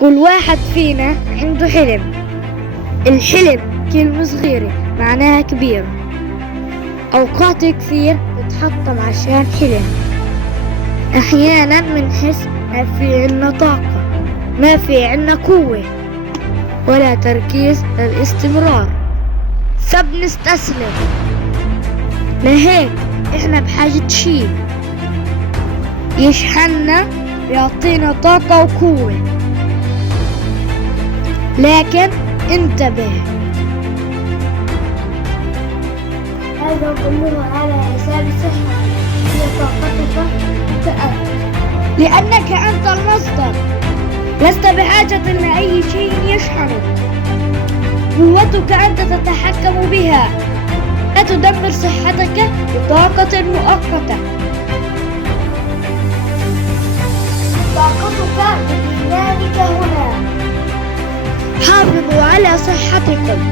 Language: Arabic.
كل واحد فينا عنده حلم. الحلم كلمة صغيرة معناها كبير. أوقات كثير نتحطم عشان حلم. أحيانا منحس ما في عنا طاقة، ما في عنا قوة ولا تركيز للاستمرار، فبنستسلم. لهيك إحنا بحاجة شي يشحننا، يعطينا طاقة وقوة. لكن انتبه، هذا كله على حساب صحتك وطاقتك أنت، لأنك أنت المصدر. لست بحاجة لأي شيء يشحنك. قوتك أنت تتحكم بها. لا تدمر صحتك بطاقة مؤقتة. طاقتك بإيمانك هنا. حافظوا على صحتكم.